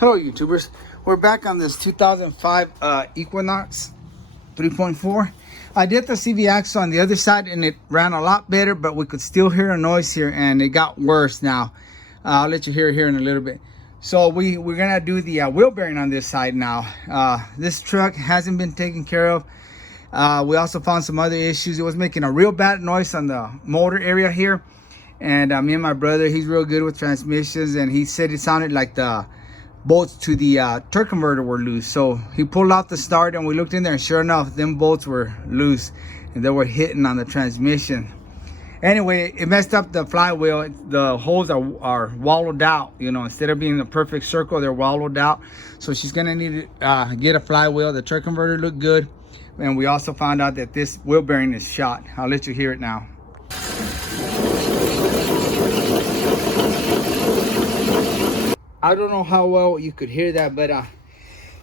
Hello YouTubers, we're back on this 2005 Equinox 3.4. I did the CV axle on the other side and it ran a lot better, but we could still hear a noise here and it got worse now. I'll let you hear it here in a little bit. So we're gonna do the wheel bearing on this side now. This truck hasn't been taken care of. We also found some other issues. It was making a real bad noise on the motor area here. And me and my brother, he's real good with transmissions, and he said it sounded like the bolts to the torque converter were loose. So he pulled out the start and we looked in there, and sure enough, them bolts were loose and they were hitting on the transmission. Anyway, it messed up the flywheel. The holes are wallowed out, you know, instead of being a perfect circle, they're wallowed out. So she's gonna need to get a flywheel. The torque converter looked good, and we also found out that this wheel bearing is shot. I'll let you hear it now. I don't know how well you could hear that, but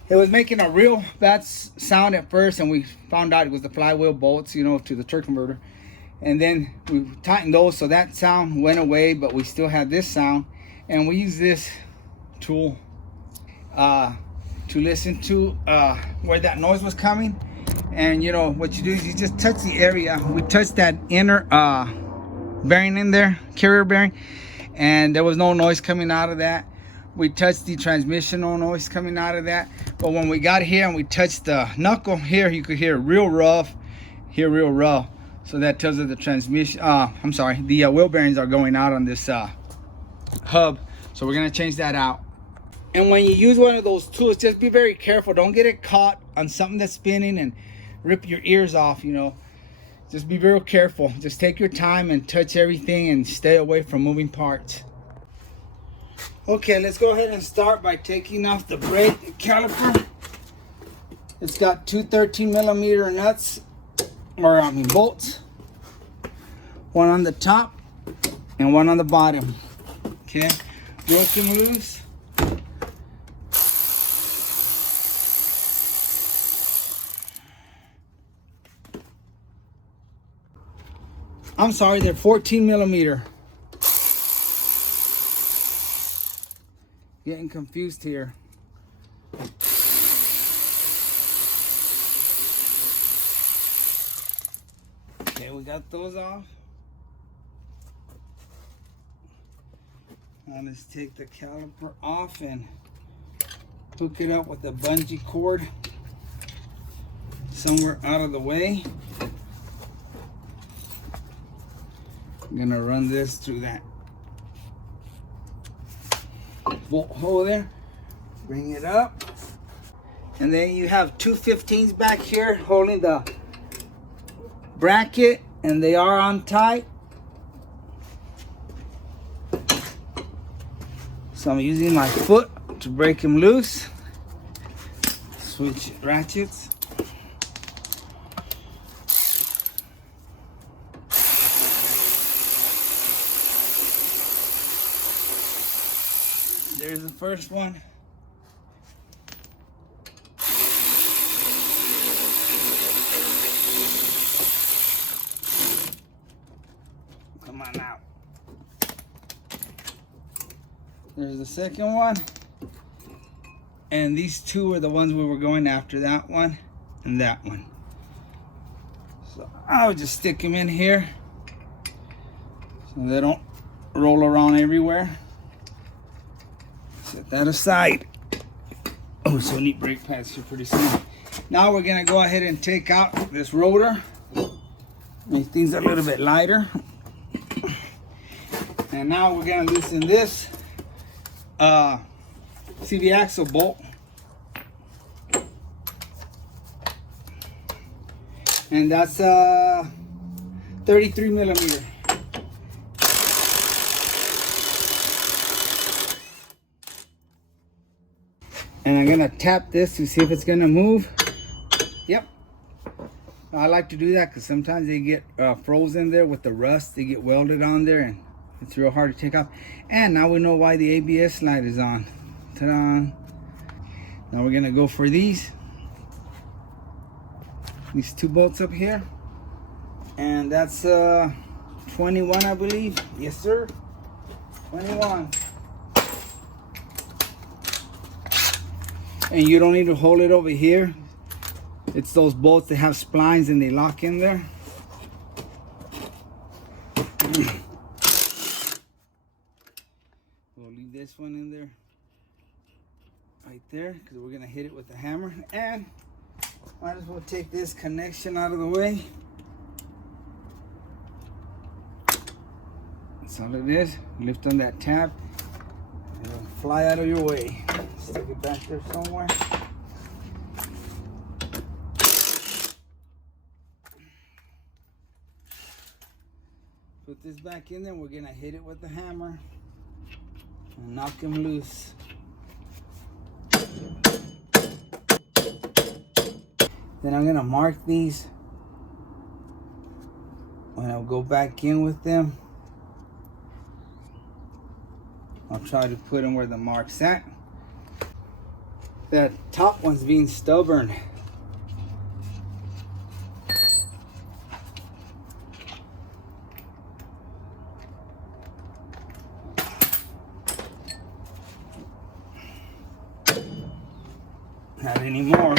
it was making a real bad sound at first, and we found out it was the flywheel bolts, you know, to the torque converter. And then we tightened those, so that sound went away, but we still had this sound. And we use this tool to listen to where that noise was coming. And you know what you do is you just touch the area. We touched that inner bearing in there, carrier bearing, and there was no noise coming out of that. We touched the transmission, no noise coming out of that. But when we got here and we touched the knuckle here, you could hear real rough, here real rough. So that tells us the transmission, I'm sorry, the wheel bearings are going out on this hub. So we're gonna change that out. And when you use one of those tools, just be very careful. Don't get it caught on something that's spinning and rip your ears off, you know. Just be very careful. Just take your time and touch everything and stay away from moving parts. Okay, let's go ahead and start by taking off the brake caliper. It's got two 13mm nuts, or I mean bolts. One on the top and one on the bottom. Okay, work them loose. I'm sorry, they're 14mm. Getting confused here. Okay, we got those off. Now let's take the caliper off and hook it up with a bungee cord somewhere out of the way. I'm gonna run this through that bolt hole there, bring it up, and then you have two 15s back here holding the bracket, and they are on tight. So I'm using my foot to break them loose. Switch ratchets. There's the first one. Come on out. There's the second one. And these two are the ones we were going after, that one and that one. So I'll just stick them in here so they don't roll around everywhere. Set that aside. Oh, so neat brake pads here pretty soon. Now we're gonna go ahead and take out this rotor. Make things a little bit lighter. And now we're gonna loosen this CV axle bolt. And that's 33mm. And I'm gonna tap this to see if it's gonna move. Yep. I like to do that because sometimes they get frozen there with the rust. They get welded on there and it's real hard to take off. And now we know why the ABS light is on. Ta-da! Now we're gonna go for these two bolts up here. And that's 21, I believe. Yes, sir. 21. And you don't need to hold it over here. It's those bolts that have splines and they lock in there. We'll leave this one in there, right there, because we're gonna hit it with the hammer. And might as well take this connection out of the way. That's all it is. Lift on that tab. It'll fly out of your way. Stick it back there somewhere. Put this back in there. We're gonna hit it with the hammer and knock him loose. Then I'm gonna mark these when I'll go back in with them. I'll try to put them where the mark's at. That top one's being stubborn. Not anymore.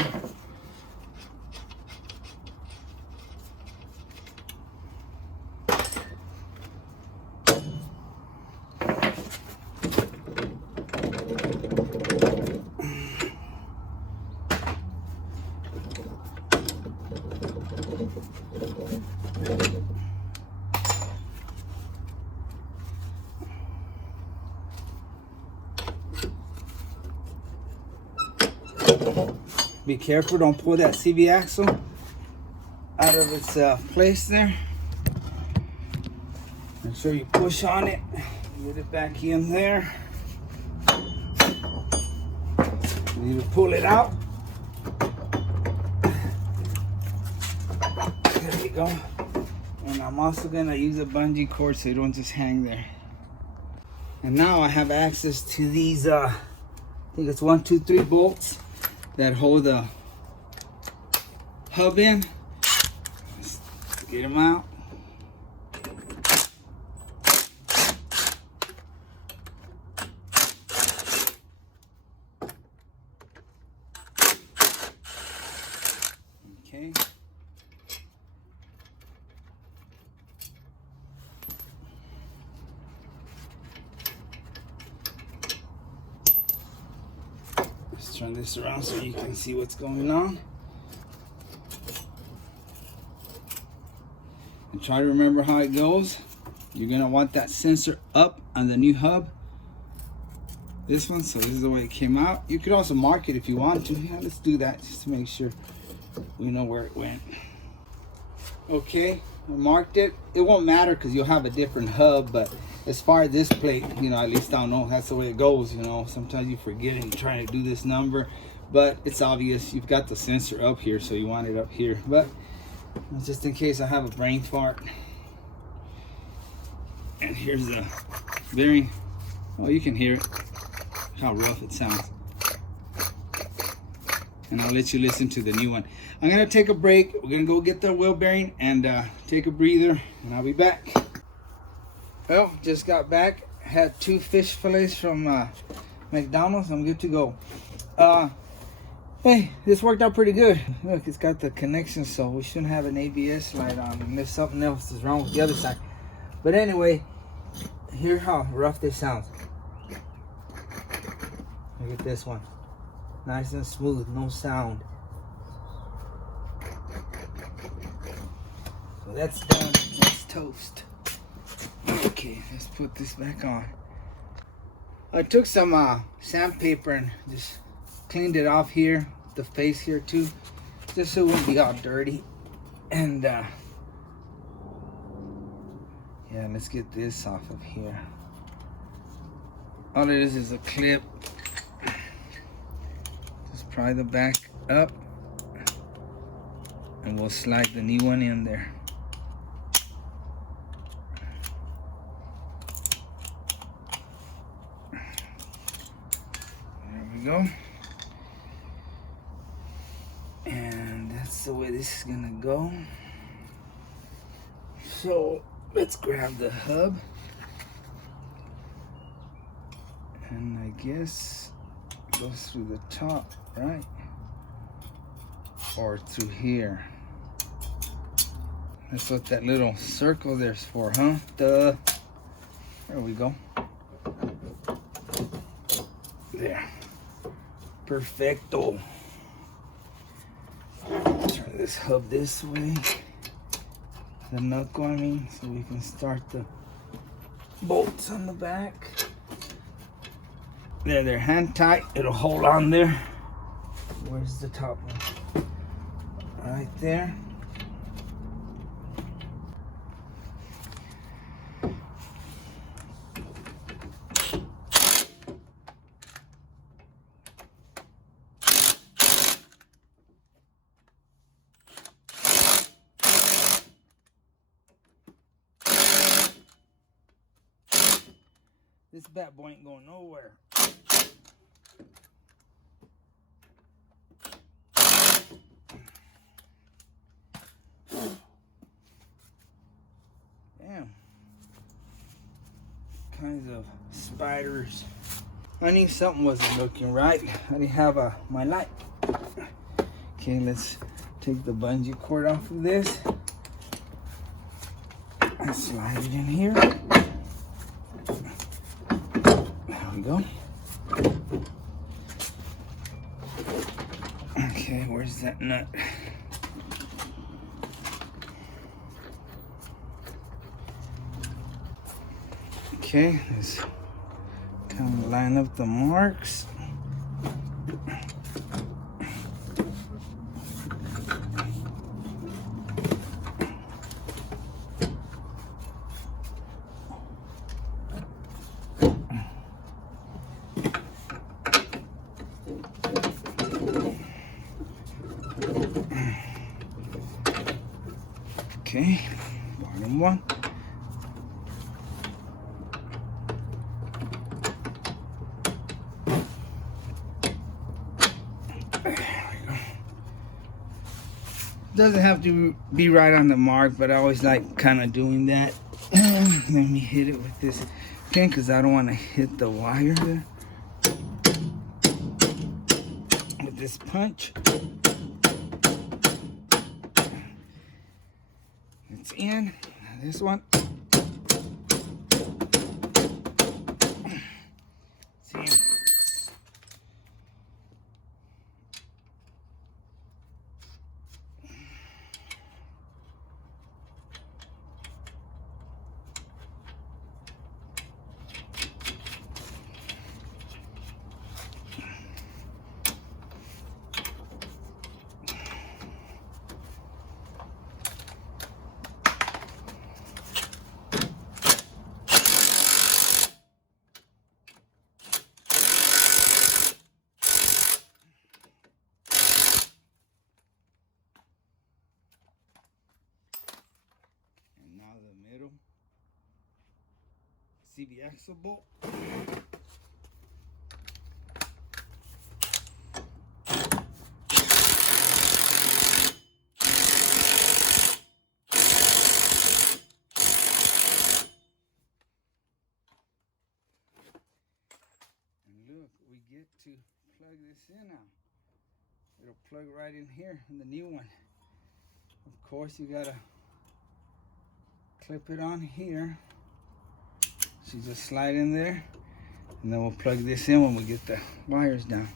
Be careful, don't pull that CV axle out of its place there. Make sure you push on it, get it back in there. You pull it out. There we go. And I'm also gonna use a bungee cord so you don't just hang there. And now I have access to these, I think it's 1, 2, 3 bolts that hold the hub in. Let's get them out. Okay. Let's turn this around so you can see what's going on. And try to remember how it goes. You're gonna want that sensor up on the new hub. This one, so this is the way it came out. You could also mark it if you want to. Yeah, let's do that just to make sure we know where it went. Okay, I marked it. It won't matter because you'll have a different hub, but as far as this plate, you know, at least I don't know, that's the way it goes, you know. Sometimes you forget and you're trying to do this number, but it's obvious you've got the sensor up here, so you want it up here. But just in case I have a brain fart. And here's the bearing. Oh, you can hear it, how rough it sounds. And I'll let you listen to the new one. I'm gonna take a break. We're gonna go get the wheel bearing and take a breather, and I'll be back. Well, just got back. Had 2 fish fillets from McDonald's. I'm good to go. Hey, this worked out pretty good. Look, it's got the connection, so we shouldn't have an ABS light on unless something else is wrong with the other side. But anyway, here's how rough this sounds. Look at this one. Nice and smooth, no sound. So that's done. That's toast. Okay, let's put this back on. I took some sandpaper and just cleaned it off here, the face here too, just so it wouldn't be all dirty. And yeah, let's get this off of here. All it is a clip. Just pry the back up and we'll slide the new one in there. There we go. And that's the way this is gonna go. So let's grab the hub. And I guess goes through the top, right? Or through here. That's what that little circle there's for, huh? Duh. There we go. There. Perfecto. Turn this hub this way. The knuckle, I mean, so we can start the bolts on the back. There, they're hand tight. It'll hold on there. Where's the top one? Right there. This bad boy ain't going nowhere. Damn. Kinds of spiders. I knew something wasn't looking right. I didn't have my light. Okay, let's take the bungee cord off of this and slide it in here. There we go. Okay, where's that nut? Okay, let's kind of line up the marks. Okay, bottom one. There we go. Doesn't have to be right on the mark, but I always like kind of doing that. Let me hit it with this pin because I don't want to hit the wire there. With this punch. It's in. This one. It's in. See the axle bolt? And look, we get to plug this in now. It'll plug right in here in the new one. Of course, you gotta clip it on here. So you just slide in there, and then we'll plug this in when we get the wires down.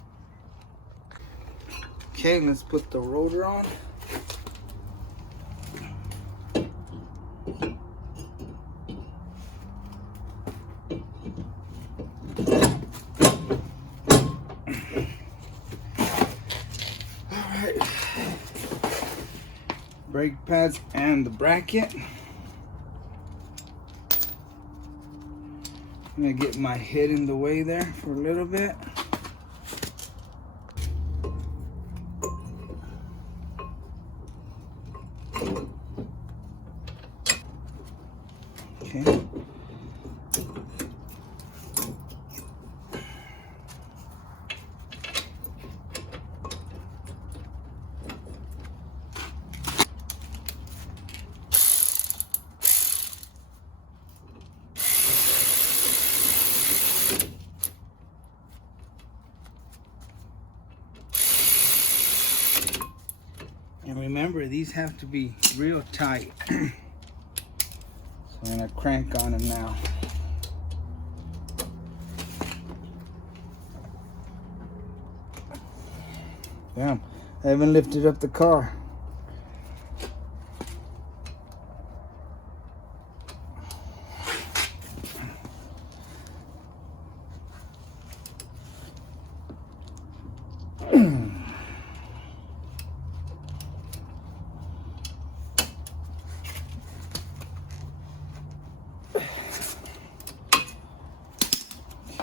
Okay, let's put the rotor on. All right. Brake pads and the bracket. I'm gonna get my head in the way there for a little bit. Okay. And remember, these have to be real tight. So I'm gonna crank on them now. Damn, I haven't lifted up the car.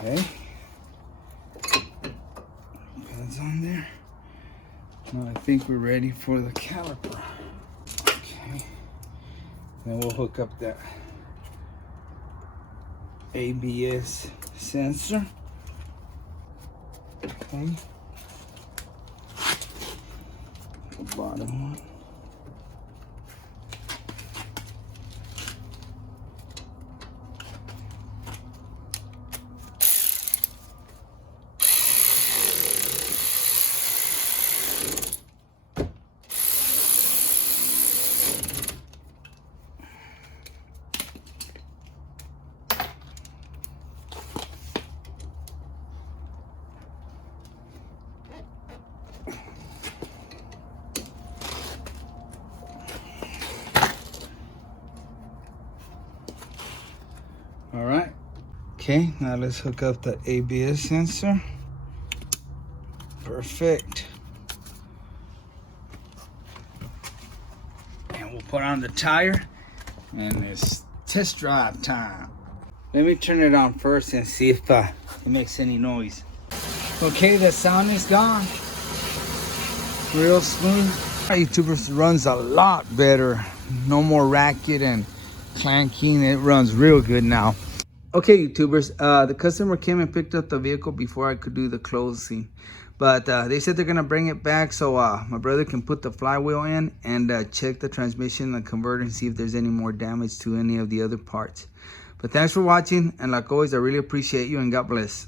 Okay. Pins on there. Now I think we're ready for the caliper. Okay. Then we'll hook up that ABS sensor. Okay. The bottom one. All right. Okay, now let's hook up the ABS sensor. Perfect. And we'll put on the tire and it's test drive time. Let me turn it on first and see if it makes any noise. Okay, the sound is gone. Real smooth. YouTubers runs a lot better. No more racket and clanking. It runs real good now. Okay, YouTubers, the customer came and picked up the vehicle before I could do the closing, but they said they're gonna bring it back so my brother can put the flywheel in and check the transmission and converter and see if there's any more damage to any of the other parts. But thanks for watching, and like always, I really appreciate you, and God bless.